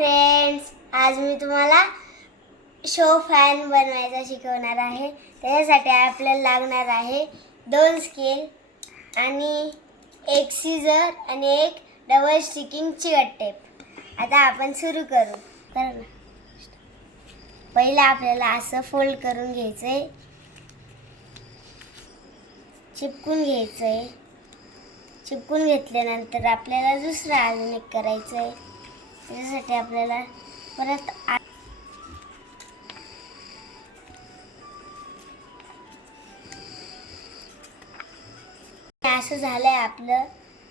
Friends, आज मी तुम्हाला show fan बनवायचा शिकवणार आहे। त्याच्यासाठी आपल्याला लागणार आहे 2 स्केल आणि एक सीझर आणि एक डबल स्टिकिंग चिकट टेप। आता आपण सुरू करू। पहिला आपल्याला असं फोल्ड करून घ्यायचंय, चिपकून घ्यायचंय। चिपकून घेतल्यानंतर आपल्याला दुसरं अजून एक करायचंय। त्यासाठी आपल्याला परत असं झालंय आपलं।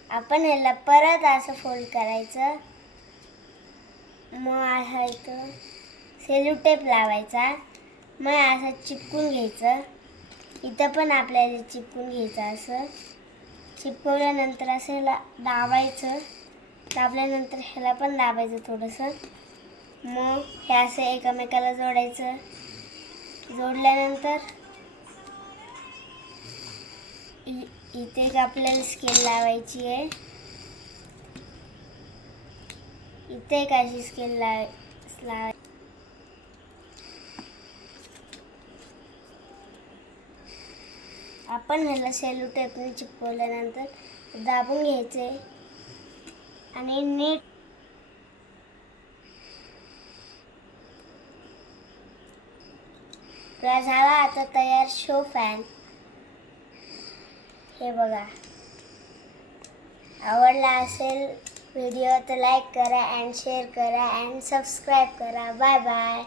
आपण ह्याला परत असं फोल्ड करायचं, मग असं इथं सेलो टेप लावायचा, मग असं चिपकून घ्यायचं। इथं पण आपल्याला चिपकून घ्यायचं। असं चिपकवल्यानंतर असं ह्याला दाबायचं, दाबल्यानंतर ह्याला पण दाबायचं थोडंसं। मग हे असं एकमेकाला जोडायचं। जोडल्यानंतर इथे एक आपल्याला स्केल लावायची आहे, इथे एक अशी स्केल लावायची। आपण ह्याला सेलो टेपने चिपकवल्यानंतर दाबून घ्यायचे आणि नीट झाला आता तयार शो फॅन। हे बघा, आवडला असेल व्हिडिओ तर लाईक करा अँड शेअर करा अँड सबस्क्राईब करा। Bye bye.